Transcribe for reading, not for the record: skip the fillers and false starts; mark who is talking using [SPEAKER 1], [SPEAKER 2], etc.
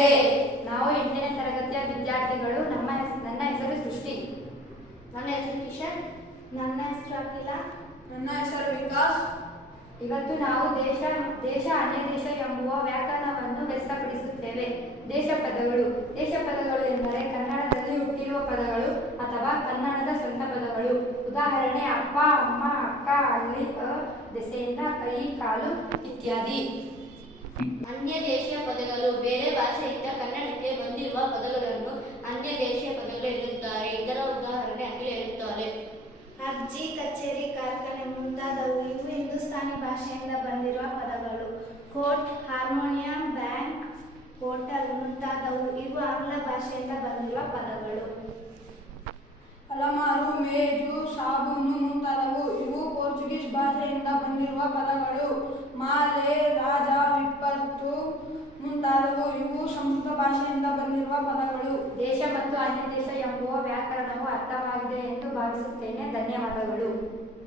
[SPEAKER 1] ನಮಸ್ತೆ. ನಾವು 8ನೇ ತರಗತಿಯ ವಿದ್ಯಾರ್ಥಿಗಳು. ನನ್ನ ಹೆಸರು ಸೃಷ್ಟಿ.
[SPEAKER 2] ನನ್ನ ಹೆಸರು ಕಿಶನ್.
[SPEAKER 3] ನನ್ನ ಹೆಸರು ಅಖಿಲ.
[SPEAKER 4] ನನ್ನ ಹೆಸರು ವಿಕಾಸ್.
[SPEAKER 1] ಇವತ್ತು ನಾವು ದೇಶ ಅನ್ಯ ದೇಶ ಎಂಬುವ ವ್ಯಾಕರಣವನ್ನು ವ್ಯಕ್ತಪಡಿಸುತ್ತೇವೆ. ದೇಶ ಪದಗಳು ಎಂದರೆ ಕನ್ನಡದಲ್ಲಿ ಹುಟ್ಟಿರುವ ಪದಗಳು ಅಥವಾ ಕನ್ನಡದ ಸ್ವಂತ ಪದಗಳು. ಉದಾಹರಣೆ ಅಪ್ಪ, ಅಮ್ಮ, ಅಕ್ಕ, ಅಲ್ಲಿ, ದೆಸೆಯಿಂದ, ಕೈ, ಕಾಲು ಇತ್ಯಾದಿ.
[SPEAKER 2] ಅನ್ಯ ದೇಶೀಯ ಪದಗಳು ಬೇರೆ ಭಾಷೆಯಿಂದ ಕನ್ನಡಕ್ಕೆ ಬಂದಿರುವ ಪದಗಳನ್ನು ಅನ್ಯ ದೇಶೀಯ ಪದಗಳು ಎನ್ನುತ್ತಾರೆ. ಇದರ ಉದಾಹರಣೆ ಅಖಿಲ ಹೇಳುತ್ತಾರೆ.
[SPEAKER 3] ಅರ್ಜಿ, ಕಚೇರಿ, ಕಾರ್ಖಾನೆ ಮುಂತಾದವು ಇವು ಹಿಂದೂಸ್ತಾನಿ ಭಾಷೆಯಿಂದ ಬಂದಿರುವ ಪದಗಳು. ಕೋರ್ಟ್, ಹಾರ್ಮೋನಿಯಂ, ಬ್ಯಾಂಕ್, ಹೋಟೆಲ್ ಮುಂತಾದವು ಇವು ಆಂಗ್ಲ ಭಾಷೆಯಿಂದ ಬಂದಿರುವ ಪದಗಳು.
[SPEAKER 4] ಅಲಮಾರು, ಮೇಜು, ಸಾಬೂನು ಮುಂತಾದವು ಇವು ಪೋರ್ಚುಗೀಸ್ ಭಾಷೆಯಿಂದ ಬಂದಿರುವ ಪದಗಳು. ಮಾಲೆ, ರಾಜ, ವಿಪತ್ತು ಮುಂತಾದವು ಇವು ಸಂಸ್ಕೃತ ಭಾಷೆಯಿಂದ ಬಂದಿರುವ ಪದಗಳು.
[SPEAKER 1] ದೇಶ ಮತ್ತು ಅನ್ಯ ದೇಶ ಎಂಬುವ ವ್ಯಾಕರಣವು ಅರ್ಥವಾಗಿದೆ ಎಂದು ಭಾವಿಸುತ್ತೇನೆ. ಧನ್ಯವಾದಗಳು.